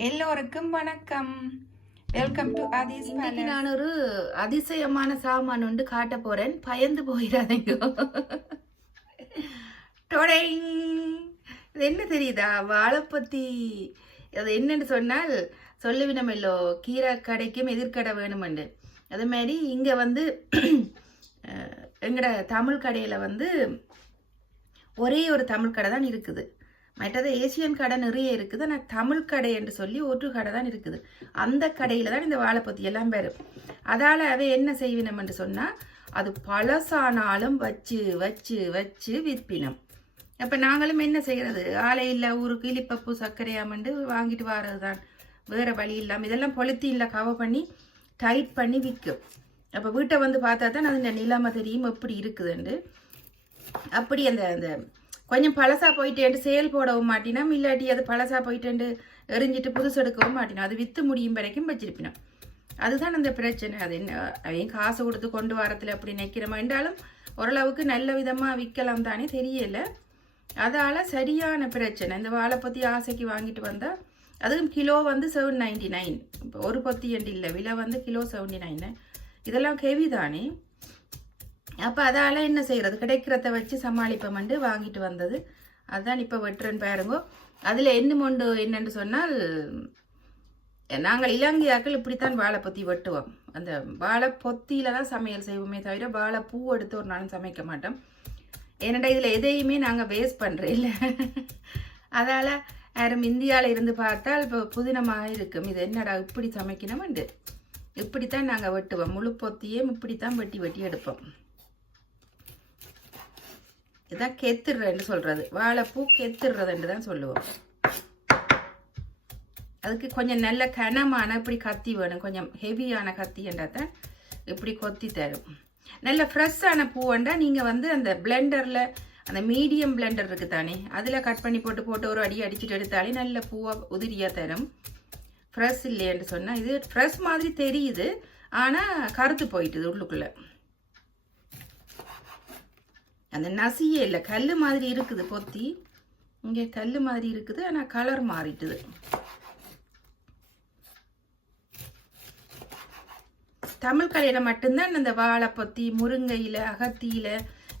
எல்லோருக்கும் வணக்கம். Welcome to Aadhi's இன்னைக்கு நான் ஒரு அதிசயமான சாமான் ஒன்று காட்ட போறேன். பயந்து போயிடாதீங்க. டொடைங். இது என்ன தெரியுதா? வாழைப்பத்தி. அது என்னன்னு சொன்னால் சொல்லுவினமில்லோ கீரை கடைக்கும் எதிர்கடை வேணுமெண்டு அது மாதிரி இங்கே வந்து அஹ், எங்கட தமிழ் கடையில் வந்து ஒரே ஒரு தமிழ் கடை தான் இருக்குது. மற்றது ஏசியன் கடை நிறைய இருக்குது. ஆனால் தமிழ் கடை என்று சொல்லி ஒரு கடை தான் இருக்குது. அந்த கடையில் தான் இந்த வாழைப்பத்தி எல்லாம் பெறும் அதால் அவை என்ன செய்வினம் என்று சொன்னால் அது பழசானாலும் வச்சு வச்சு வச்சு விற்பினம். அப்போ நாங்களும் என்ன செய்கிறது ஆலை இல்லை ஊருக்கு இலிப்பப்பு சர்க்கரையாமண்டு வாங்கிட்டு வர்றது தான் வேறு வழி இல்லாமல் இதெல்லாம் பொலித்தீனில் கவர் பண்ணி டைட் பண்ணி விற்கும் அப்போ வீட்டை வந்து பார்த்தா தான் அது நிலைமை தெரியும் எப்படி இருக்குதுண்டு அப்படி அந்த அந்த கொஞ்சம் பழசா போயிட்டேன்ட்டு சேல் போடவும் மாட்டினோம் இல்லாட்டி அது பழசா போயிட்டேன்ட்டு எரிஞ்சிட்டு புதுசு எடுக்கவும் மாட்டினோம் அது விற்று முடியும் வரைக்கும் வச்சிருப்பினோம் அதுதான் அந்த பிரச்சனை. அது என்ன அவங்க காசு கொடுத்து கொண்டு வரத்தில் அப்படி நிற்கிறோமா என்றாலும் ஓரளவுக்கு நல்ல விதமாக விற்கலாம் தானே தெரியலை. அதால் சரியான பிரச்சனை. இந்த வாழைப்பத்தி ஆசைக்கு வாங்கிட்டு வந்தால் அதுவும் கிலோ வந்து செவன் நைன்டி நைன் இப்போ ஒரு பத்தி எண்டு இல்லை. விலை வந்து கிலோ செவன்டி நைனு இதெல்லாம் ஹெவி தானே? அப்போ அதால் என்ன செய்கிறது கிடைக்கிறத வச்சு சமாளிப்பமண்டு வாங்கிட்டு வந்தது. அதுதான் இப்போ வெட்டுறேன்னு பாருங்க. அதில் என்ன மொண்டு என்னென்னு சொன்னால் நாங்கள் இலங்கையாக்கள் இப்படித்தான் வாழைப்பொத்தி வெட்டுவோம். அந்த வாழைப்பொத்தியில தான் சமையல் செய்வோமே தவிர வாழைப்பூ எடுத்து ஒரு நாளும் சமைக்க மாட்டோம். ஏனண்டா இதில் எதையுமே நாங்கள் வேஸ்ட் பண்ணுறோம் இல்லை. அதால் யாரும் இந்தியாவில் இருந்து பார்த்தால் இப்போ புதினமாக இருக்கும். இது என்னடா இப்படி சமைக்கணும்ண்டு இப்படித்தான் நாங்கள் வெட்டுவோம். முழு பொத்தியே இப்படித்தான் வெட்டி வெட்டி எடுப்போம். இதான் கெத்துடுறேன்னு சொல்கிறது வாழைப்பூ கெத்துடுறதுன்னு தான் சொல்லுவோம். அதுக்கு கொஞ்சம் நல்ல கனமான இப்படி கத்தி வேணும். கொஞ்சம் ஹெவியான கத்தி தான் இப்படி கொத்தி தரும். நல்ல ஃப்ரெஷ்ஷான பூவண்டா நீங்கள் வந்து அந்த பிளெண்டரில் அந்த மீடியம் பிளெண்டர் இருக்குது தானே அதில் கட் பண்ணி போட்டு போட்டு ஒரு அடி அடிச்சுட்டு எடுத்தாலே நல்ல பூவாக உதிரியாக தரும். ஃப்ரெஷ் இல்லையேன்னு சொன்னால் இது ஃப்ரெஷ் மாதிரி தெரியுது. ஆனால் கருத்து போயிட்டுது உள்ளுக்குள்ளே. அந்த நசியே இல்லை கல் மாதிரி இருக்குது பொத்தி. இங்கே கல் மாதிரி இருக்குது ஆனால் கலர் மாறிட்டுது. தமிழ் கடையில் மட்டும்தான் இந்த வாழை பொத்தி முருங்கையில் அகத்தியில்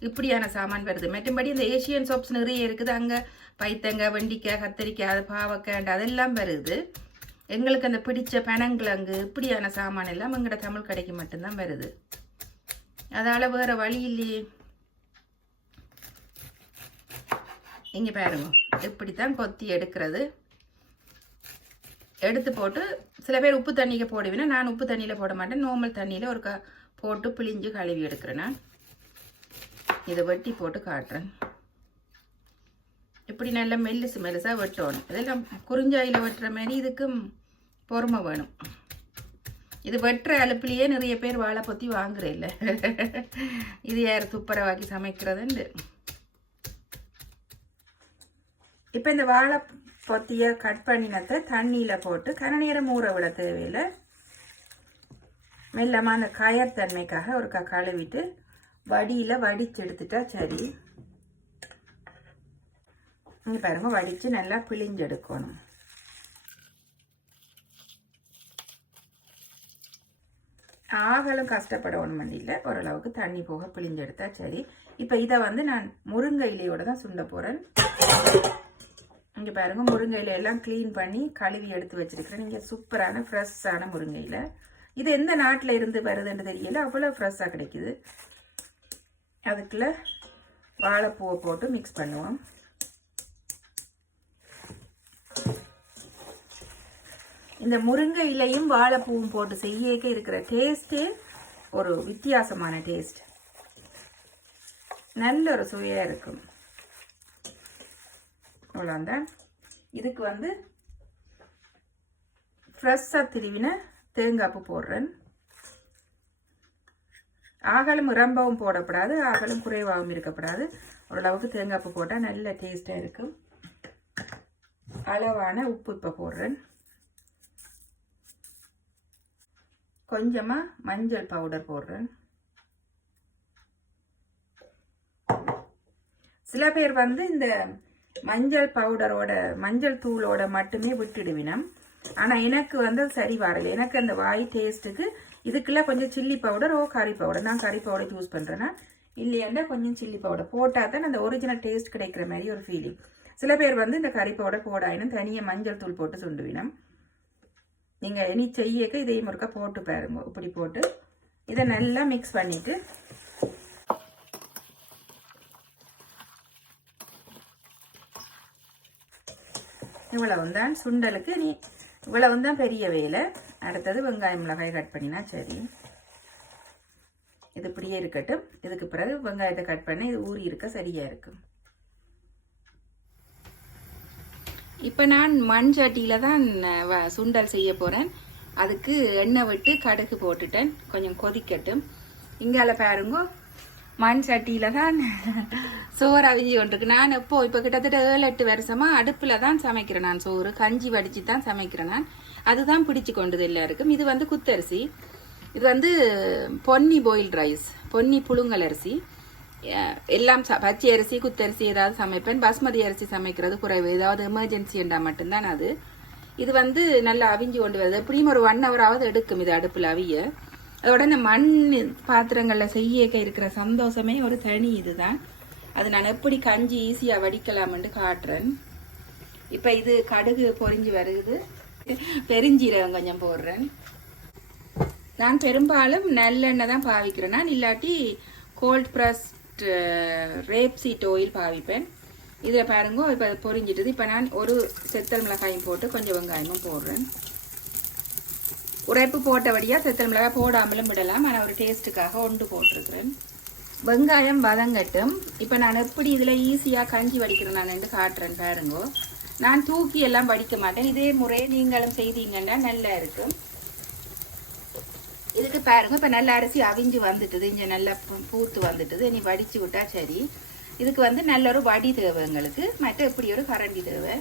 இப்படியான சாமான் வருது. மற்றபடி இந்த ஏசியன் சோப்ஸ் நிறைய இருக்குது. அங்கே பைத்தங்காய் வெண்டிக்காய் கத்திரிக்காய் அது பாவக்காய் அதெல்லாம் வருது. எங்களுக்கு அந்த பிடிச்ச பனங்கிழங்கு இப்படியான சாமான் எல்லாம் எங்களோட தமிழ் கடைக்கு மட்டும்தான் வருது. அதால் வேறு வழி இல்லையே. இங்கே பாருங்க. இப்படி தான் கொத்தி எடுக்கிறது. எடுத்து போட்டு சில பேர் உப்பு தண்ணிக்கு போடுவேன்னா நான் உப்பு தண்ணியில் போட மாட்டேன். நார்மல் தண்ணியில் ஒரு க போட்டு பிழிஞ்சு கழுவி எடுக்கிறேன் நான். இதை வெட்டி போட்டு காட்டுறேன். இப்படி நல்லா மெல்லிசு மெல்லிசாக வெட்டணும். இதெல்லாம் குறிஞ்சாயில் வெட்டுற மாதிரி இதுக்கும் பொறுமை வேணும். இது வெட்டுற அலுப்புலேயே நிறைய பேர் வாழை பொத்தி வாங்குறே இல்லை. இது யார் துப்புரவாக்கி சமைக்கிறதுண்டு இப்போ இந்த வாழை பொத்தியை கட் பண்ணினத்தை தண்ணியில் போட்டு கன நேரம் ஊற விட தேவையில்லை. மெல்லமாக அந்த கயர் தன்மைக்காக ஒரு க கழுவிட்டு வடியில் வடிச்சு எடுத்துட்டா சரி. இங்கே பாருங்க வடித்து நல்லா பிழிஞ்செடுக்கணும் ஆகலும் கஷ்டப்பட ஒன்றும் இல்லை ஓரளவுக்கு தண்ணி போக பிழிஞ்செடுத்தா சரி. இப்போ இதை வந்து நான் முருங்கை இலையோடு தான் சுண்ட போகிறேன் இங்கே பாருங்கள் முருங்கை எல்லாம் க்ளீன் பண்ணி கழுவி எடுத்து வச்சிருக்கிறேன். நீங்கள் சூப்பரான ஃப்ரெஷ்ஷான முருங்கையில். இது எந்த நாட்டில் இருந்து வருதுன்னு தெரியல. அவ்வளோ ஃப்ரெஷ்ஷாக கிடைக்குது. அதுக்குள்ள வாழைப்பூவை போட்டு மிக்ஸ் பண்ணுவோம். இந்த முருங்கை இலையும் வாழைப்பூவும் போட்டு செய்யக்க இருக்கிற டேஸ்ட்டே ஒரு வித்தியாசமான டேஸ்ட் நல்ல ஒரு சுவையாக இருக்கும். அவ்வளோந்தான் இதுக்கு வந்து ஃப்ரெஷ்ஷாக திருவின தேங்காய்ப்பு போடுறேன். ஆகலும் ரொம்பவும் போடக்கூடாது ஆகலும் குறைவாகவும் இருக்கக்கூடாது ஓரளவுக்கு தேங்காய்ப்பு போட்டால் நல்ல டேஸ்ட்டாக இருக்கும். அளவான உப்பு இப்போ போடுறேன். கொஞ்சமாக மஞ்சள் பவுடர் போடுறேன். சில பேர் வந்து இந்த மஞ்சள் பவுடரோட மஞ்சள் தூளோட மட்டுமே விட்டுடுவினம் ஆனால் எனக்கு வந்து சரி வரல. எனக்கு அந்த வாய் டேஸ்ட்டுக்கு இதுக்குள்ள கொஞ்சம் சில்லி பவுடர் ஓ கறி பவுடர் நான் கறி பவுடர் யூஸ் பண்ணுறேன்னா இல்லையாண்டா கொஞ்சம் சில்லி பவுடர் போட்டால் தான் அந்த ஒரிஜினல் டேஸ்ட் கிடைக்கிற மாதிரி ஒரு ஃபீலிங் சில பேர் வந்து இந்த கறி பவுடர் போடாயினும் தனியாக மஞ்சள் தூள் போட்டு சுண்டுவினம் நீங்கள் இனி செய்யக்க இதையும் ஒருக்கா போட்டு பாருங்க இப்படி போட்டு. இதை நல்லா மிக்ஸ் பண்ணிவிட்டு இவ்வளவு தான் சுண்டலுக்கு நீ இவ்வளவு தான் பெரிய வேலை. அடுத்தது வெங்காயம் மிளகாய் கட் பண்ணினா சரி. இது இப்படியே இருக்கட்டும். இதுக்கு பிறகு வெங்காயத்தை கட் பண்ண இது ஊறி இருக்க சரியா இருக்கும். இப்போ நான் மண் சட்டியில் தான் வ- சுண்டல் செய்ய போகிறேன் அதுக்கு எண்ணெய் விட்டு கடுகு போட்டுட்டேன். கொஞ்சம் கொதிக்கட்டும். இங்கால பாருங்க. மண் சட்டியில் தான் சோறு அவிஞ்சி கொண்டிருக்கு. நான் எப்போ இப்போ கிட்டத்தட்ட ஏழு எட்டு வருஷமாக அடுப்பில் தான் சமைக்கிறேன் நான் சோறு. கஞ்சி வடித்து தான் சமைக்கிறேன் நான். அதுதான் பிடிச்சு கொண்டது எல்லாருக்கும். இது வந்து குத்தரிசி. இது வந்து பொன்னி பாயில்ட் ரைஸ் பொன்னி புழுங்கல் அரிசி. எல்லாம் ச- பச்சை அரிசி குத்தரிசி ஏதாவது சமைப்பேன். பாஸ்மதி அரிசி சமைக்கிறது குறைவு. ஏதாவது எமர்ஜென்சி என்றால் மட்டும்தான் அது. இது வந்து நல்லா அவிஞ்சு கொண்டு வருது. எப்படியும் ஒரு ஒன் ஹவராவது எடுக்கும் இது அடுப்பில் அவிய. அதோட இந்த மண் பாத்திரங்களில் செய்யக்க இருக்கிற சந்தோஷமே ஒரு தனி இதுதான். அது நான் எப்படி கஞ்சி ஈஸியாக வடிக்கலாம்னு காட்டுறேன். இப்போ இது கடுகு பொறிஞ்சு வருது. பெருஞ்சீரகம் கொஞ்சம் போடுறேன். நான் பெரும்பாலும் நல்லெண்ணெய் தான் பாவிக்கிறேன். நான் இல்லாட்டி cold pressed rapeseed oil பாவிப்பேன். இதில் பாருங்க இப்போ பொறிஞ்சிட்டது இப்போ நான் ஒரு செத்தல் மிளகாயும் போட்டு கொஞ்சம் வெங்காயமும் போடுறேன். உரைப்பு போட்டபடியாக செத்தல் மிளகாய் போடாமலும் விடலாம். ஆனால் ஒரு டேஸ்ட்டுக்காக ஒன்று போட்டிருக்கிறேன். வெங்காயம் வதங்கட்டும். இப்போ நான் எப்படி இதில் ஈஸியாக கஞ்சி வடிக்கிறேன் நான் வந்து காட்டுறேன் பாருங்கோ. நான் தூக்கி எல்லாம் வடிக்க மாட்டேன். இதே முறையை நீங்களும் செய்தீங்கன்னா நல்லா இருக்கும். இதுக்கு பாருங்க இப்போ நல்ல அரிசி அவிஞ்சு வந்துட்டுது. இங்கே நல்லா பூ- பூத்து வந்துட்டுது. இனி வடிச்சு விட்டா சரி. இதுக்கு வந்து நல்ல ஒரு வடி தேவை எங்களுக்கு. மற்ற இப்படி ஒரு கரண்டி தேவை.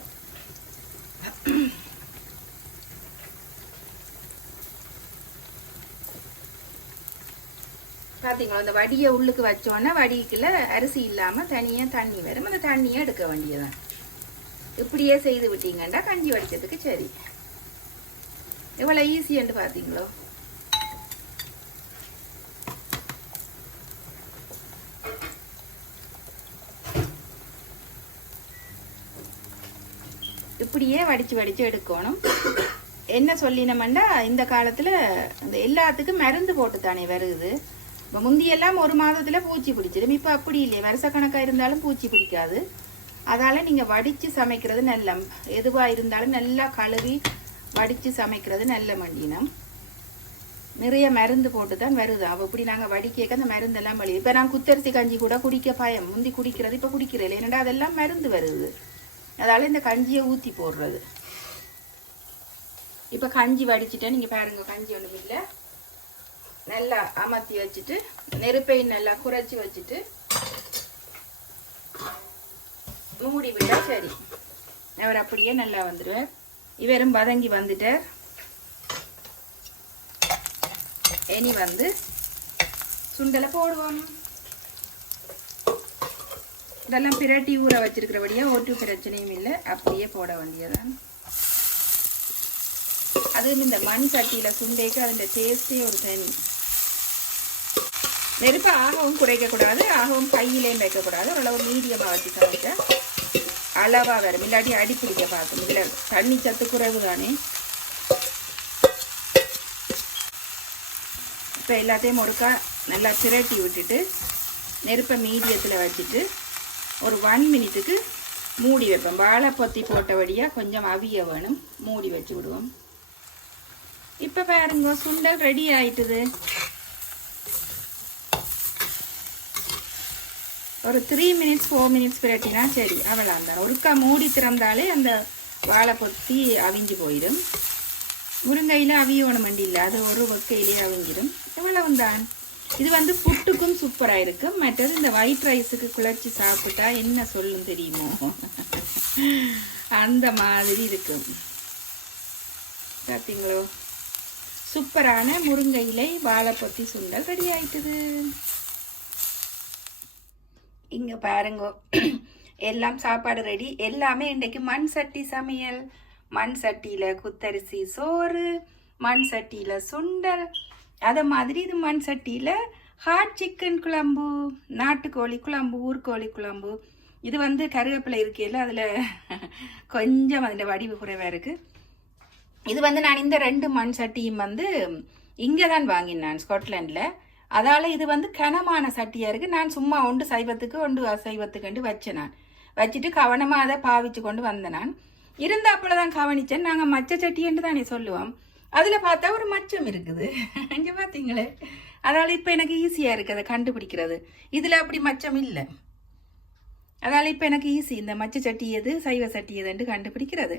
பார்த்தீங்களா அந்த வடியை உள்ளுக்கு வச்சோன்னா வடிக்குள்ள அரிசி இல்லாமல் தனியாக தண்ணி வரும். அந்த தண்ணியை எடுக்க வேண்டியதுதான். இப்படியே செய்து விட்டீங்கன்னா கஞ்சி வடிச்சதுக்கு சரி. எவ்வளோ ஈஸியன்ட்டு பார்த்தீங்களோ இப்படியே வடிச்சு வடிச்சு எடுக்கணும். என்ன சொல்லினோம்னா இந்த காலத்துல இந்த எல்லாத்துக்கும் மருந்து போட்டு தானே வருது. இப்போ முந்தியெல்லாம் ஒரு மாதத்துல பூச்சி பிடிச்சிடும் இப்போ அப்படி இல்லையே. வருஷக்கணக்கா இருந்தாலும் பூச்சி பிடிக்காது. அதால நீங்க வடிச்சு சமைக்கிறது நல்ல எதுவா இருந்தாலும் நல்லா கழுவி வடிச்சு சமைக்கிறது நல்ல மண்டினம். நிறைய மருந்து போட்டு தான் வருது. அவ இப்படி நாங்க வடிக்க அந்த மருந்தெல்லாம் வழி. இப்ப நான் குத்தரிசி கஞ்சி கூட குடிக்க பயம். முந்தி குடிக்கிறது இப்ப குடிக்கிறேன் ஏன்னா அதெல்லாம் மருந்து வருது? அதால இந்த கஞ்சியை ஊத்தி போடுறது. இப்ப கஞ்சி வடிச்சிட்டேன். நீங்க பாருங்க கஞ்சி ஒண்ணும் இல்ல. நல்லா அமர்த்தி வச்சுட்டு நெருப்பை நல்லா குறைச்சி வச்சுட்டு மூடி விட்டா சரி. அவர் அப்படியே நல்லா வந்துடுவார் இவரும் வதங்கி வந்துட்டார் இனி வந்து சுண்டலை போடுவோம். இதெல்லாம் பிரட்டி ஊற வச்சிருக்கிறபடியா ஒட்டு பிரச்சனையும் இல்லை. அப்படியே போட வேண்டியதான் அதுவும் இந்த மண் சட்டியில சுண்டைக்கு அதோட டேஸ்டே ஒரு தனி நெருப்பை ஆகவும் குறைக்கக்கூடாது ஆகவும் கையிலையும் வைக்கக்கூடாது. ஓரளவு மீடியமாக வச்சு சமைச்சா அளவாக வரும் இல்லாட்டி அடி பிடிக்க பார்க்கும். இதில் தண்ணி சத்து குறைவு தானே. இப்போ எல்லாத்தையும் ஒருக்கா நல்லா திரட்டி விட்டுட்டு நெருப்பை மீடியத்தில் வச்சுட்டு ஒரு ஒன் மினிட்டுக்கு மூடி வைப்போம். வாழைப்பொத்தி போட்டபடியாக கொஞ்சம் அவிய வேணும். மூடி வச்சு விடுவோம். இப்போ பாருங்க சுண்டல் ரெடி ஆயிட்டுது. ஒரு த்ரீ மினிட்ஸ் ஃபோர் மினிட்ஸ் பிரட்டினா சரி அவ்வளோ ஒருக்கா மூடி திறந்தாலே அந்த வாழைப்பொத்தி அவிஞ்சு போயிடும். முருங்கையில் அவியோணும் வண்டி இல்லை அது ஒரு வக்கையிலே அவிஞ்சிடும். எவ்வளவு தான் இது வந்து புட்டுக்கும் சூப்பராக இருக்கும் மற்றது இந்த ஒயிட் ரைஸுக்கு குழச்சி சாப்பிட்டா என்ன சொல்லும் தெரியுமோ? அந்த மாதிரி இருக்கும் பார்த்தீங்களோ சூப்பரான முருங்கை இலை வாழைப்பொத்தி சுண்டல் ரெடி ஆயிட்டுது. இங்கே பாருங்க. எல்லாம் சாப்பாடு ரெடி எல்லாமே இன்றைக்கு மண் சட்டி சமையல். மண் சட்டியில் குத்தரிசி சோறு மண் சட்டியில் சுண்டல். அதை மாதிரி இது மண் சட்டியில் ஹாட் சிக்கன் குழம்பு நாட்டுக்கோழி குழம்பு ஊர்கோழி குழம்பு. இது வந்து கருவேப்பிலை இருக்கையில் அதில் கொஞ்சம் அதில் வடிவு குறைவாக இருக்குது இது வந்து நான் இந்த ரெண்டு மண் சட்டியும் வந்து இங்கே தான் வாங்கினேன் ஸ்காட்லாண்டில். அதால் இது வந்து கனமான சட்டியாக இருக்குது நான் சும்மா ஒன்று சைவத்துக்கு ஒன்று அசைவத்துக்குண்டு வச்சேன் நான். வச்சுட்டு கவனமாக அதை பாவிச்சு கொண்டு வந்தேன் நான். இருந்தாப்புல தான் கவனிச்சேன். நாங்கள் மச்ச சட்டின்னு தானே சொல்லுவோம். அதில் பார்த்தா ஒரு மச்சம் இருக்குது. இங்கே பார்த்தீங்களே அதனால் இப்போ எனக்கு ஈஸியாக இருக்குது அதை கண்டுபிடிக்கிறது. இதில் அப்படி மச்சம் இல்லை. அதனால் இப்போ எனக்கு ஈஸி இந்த மச்ச சட்டி எது சைவ சட்டி எதுன்னு கண்டுபிடிக்கிறது.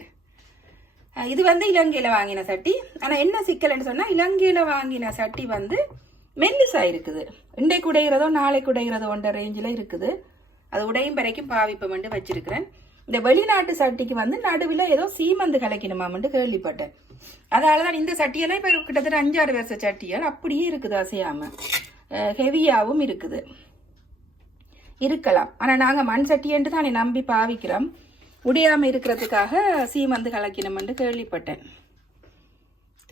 இது வந்து இலங்கையில் வாங்கின சட்டி. ஆனால் என்ன சிக்கல்னு சொன்னால் இலங்கையில் வாங்கின சட்டி வந்து மெல்லிசா இருக்குது. இன்றைக்கு உடைகிறதோ நாளைக்கு உடைகிறதோன்ற ரேஞ்சில் இருக்குது. அது உடையும் வரைக்கும் வந்து வச்சிருக்கிறேன். இந்த வெளிநாட்டு சட்டிக்கு வந்து நடுவில் ஏதோ சீமந்து கலக்கணுமாமன்ட்டு கேள்விப்பட்டேன். அதால தான் இந்த சட்டியெல்லாம் இப்போ கிட்டத்தட்ட அஞ்சாறு வருஷ சட்டியால் அப்படியே இருக்குது அசையாமல் ஹெவியாகவும் இருக்குது. இருக்கலாம். ஆனால் நாங்கள் மண் சட்டியன்ட்டு தான் நம்பி பாவிக்கிறோம். உடையாமல் இருக்கிறதுக்காக சீமந்து கலக்கணுமென்று கேள்விப்பட்டேன்.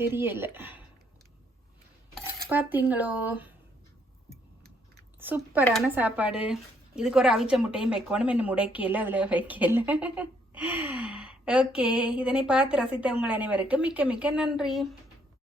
தெரியல. பார்த்தீங்களோ சூப்பரான சாப்பாடு. இதுக்கு ஒரு அவிச்ச முட்டையும் வைக்கணும். என்ன முடைக்கல அதில் வைக்கல ஓகே இதனை பார்த்து ரசித்த உங்கள் அனைவருக்கும் மிக்க மிக்க நன்றி.